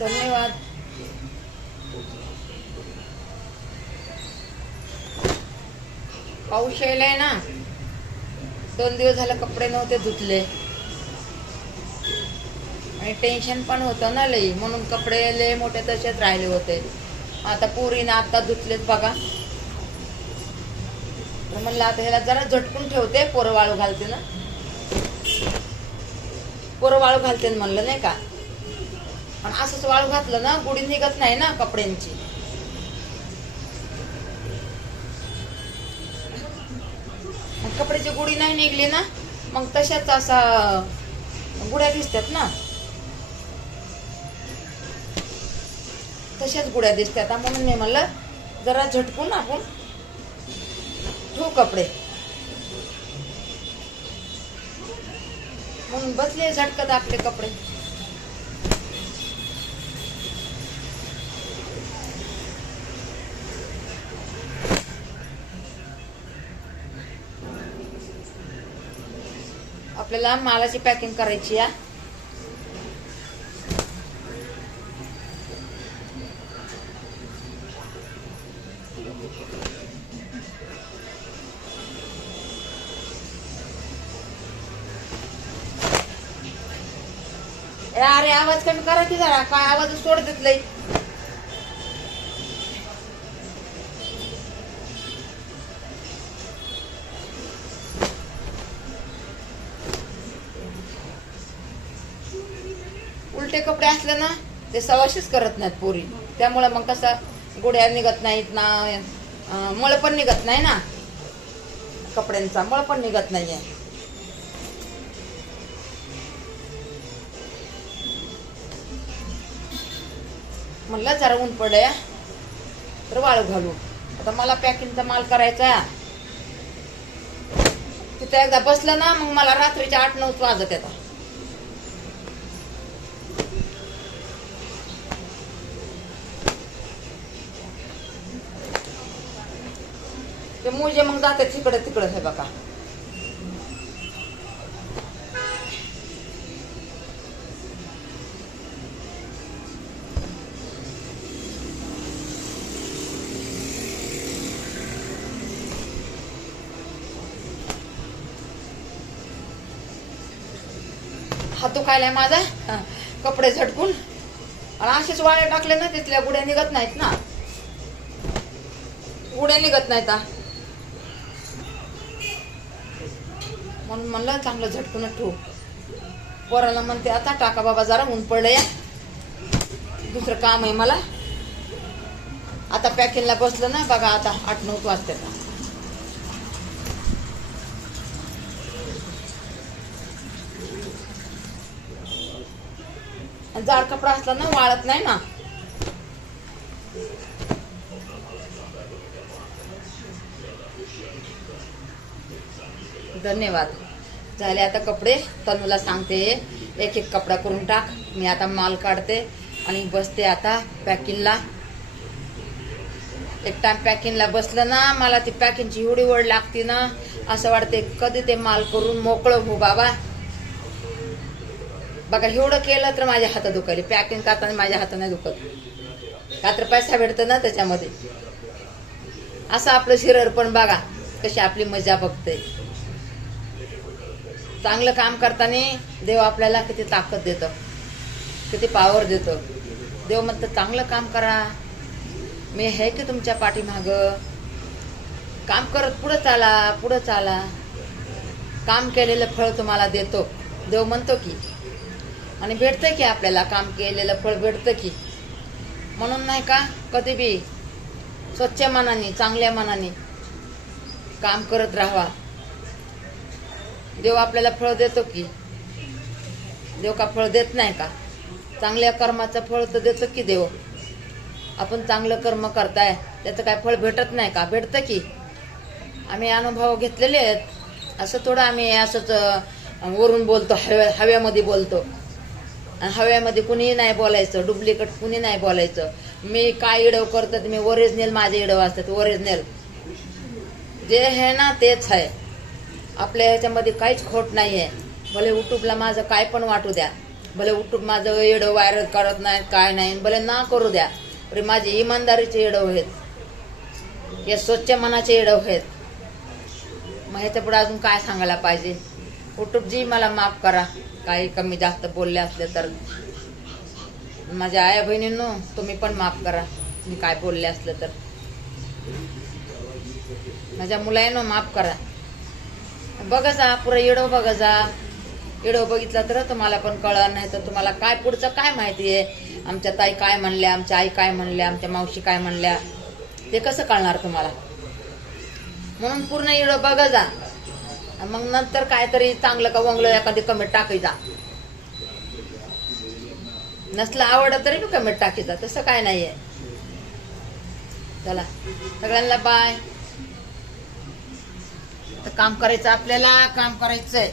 धन्यवाद. पाऊस यायलाय ना, 2 दिवस झाले कपडे नव्हते धुतले आणि टेन्शन पण होतं ना लई, म्हणून कपडे लय मोठे तसेच राहिले होते. आता पोरीने आता धुतलेत बघा. तर म्हणलं आता ह्याला जरा झटकून ठेवते, पोरं वाळू घालते ना, पोरं वाळू घालते म्हणलं नाही का. पण असंच वाळू घातलं ना गुढी निघत नाही ना कपड्यांची. कपड्याची गुढी नाही निघली ना मग तशाच असा गुड्या दिसतात ना, तशाच गुड्या दिसतात. म्हणून मी म्हणलं जरा झटकून आपण धुवू कपडे, म्हणून बसले झटकत आपले कपडे. आपल्याला मालाची पॅकिंग करायची आहे. अरे आवाज कमी करा की जरा, काय आवाज सोड देत लई. उलटे कपडे असले ना ते सवाशीच करत नाहीत पोरी, त्यामुळे मग कसं गुड्या निघत नाहीत ना, मळ पण निघत नाही ना कपड्यांचा, मळ पण निघत नाहीये. म्हणलं जरा ऊन पडलंय तर वाळू घालू. आता मला पॅकिंगचा माल करायचा, तिथं एकदा बसलं ना मग मला रात्रीचे 8-9 वाजत येतात. ते मुजे मग जाते तिकडे तिकडे. हे बघा हात दुखायलाय माझा, कपडे झटकून. आणि असेच वाळे टाकले ना तिथल्या गुड्या निघत नाहीत ना, गुड्या निघत नाहीत. म्हणून म्हणलं चांगलं झटकूनच ठेवू. पोराला म्हणते आता टाका बाबा जरा ऊन पडलं या, दुसरं काम आहे मला. आता पॅकिंगला बसलं ना बघा, आता 8-9 वाजते. जाड कपडा असला ना वाळत नाही ना. धन्यवाद. झाले आता कपडे. तनुला सांगते एक एक कपडा करून टाक. मी आता माल काढते आणि बसते आता पॅकिंगला. एक टाइम पॅकिंगला बसलं ना मला ती पॅकिंगची एवढी ओढ लागते ना, असं वाटते कधी ते माल करून मोकळं हो बाबा. बघा एवढं केलं तर माझ्या हात दुखायले. पॅकिंग करताना माझ्या हात नाही दुखत, का तर पैसा भेटतो ना त्याच्यामध्ये. असं आपलं शरीर पण बघा कशी आपली मजा बघते. चांगलं काम करताना देव आपल्याला किती ताकद देतो, किती पावर देतो. देव म्हणतं चांगलं काम करा, मी आहे की तुमच्या पाठीमाग. काम करत पुढं चाला, पुढं चाला. काम केलेलं फळ तुम्हाला देतो देव म्हणतो की, आणि भेटतं की आपल्याला काम केलेलं फळ भेटतं की. म्हणून नाही का कधी बी स्वच्छ मनाने चांगल्या मनाने काम करत राहावा. देव आपल्याला फळ देतो की. देव का फळ देत नाही का? चांगल्या कर्माचं फळ तर देतो की देव. आपण चांगलं कर्म करताय त्याचं काय फळ भेटत नाही का? भेटतं की. आम्ही अनुभव घेतलेले आहेत. असं थोडं आम्ही असंच वरून बोलतो, हव्यामध्ये बोलतो. आणि हव्यामध्ये कुणीही नाही बोलायचं, डुप्लिकेट कुणी नाही बोलायचं. मी काय इडव करतो मी ओरिजिनल माझे इडव असतात. ओरिजिनल जे आहे ना तेच आहे. आपल्या ह्याच्यामध्ये काहीच खोट नाही आहे. भले युट्यूबला माझं काय पण वाटू द्या, भले उठून माझं येडं व्हायरल करत नाही काय नाही, भले ना करू द्या, पण माझे इमानदारीचे येडं आहेत, हे स्वच्छ मनाचे येडं आहेत. मग ह्याच्या पुढे अजून काय सांगायला पाहिजे? जी मला माफ करा, काही कमी जास्त बोलले असले तर. माझ्या आया बहिणींनो तुम्ही पण माफ करा, मी काय बोलले असलं तर. माझ्या मुलांनो माफ करा. बघा जा पुरं येडं, बघा जा येडं बघितलं तर तुम्हाला पण कळलं, नाही तर तुम्हाला काय पुढचं काय माहिती आहे. आमच्या ताई काय म्हणल्या, आमच्या आई काय म्हणल्या, आमच्या मावशी काय म्हणल्या, ते कसं कळणार तुम्हाला? म्हणून पूर्ण येडं बघा जा, मग नंतर काहीतरी चांगलं का वंगलं एखादी कमेंट टाकायचा. नसलं आवडत तरी बी कमेंट टाकायचा, तसं काय नाहीये. चला सगळ्यांना बाय. काम करायचं, आपल्याला काम करायचंय.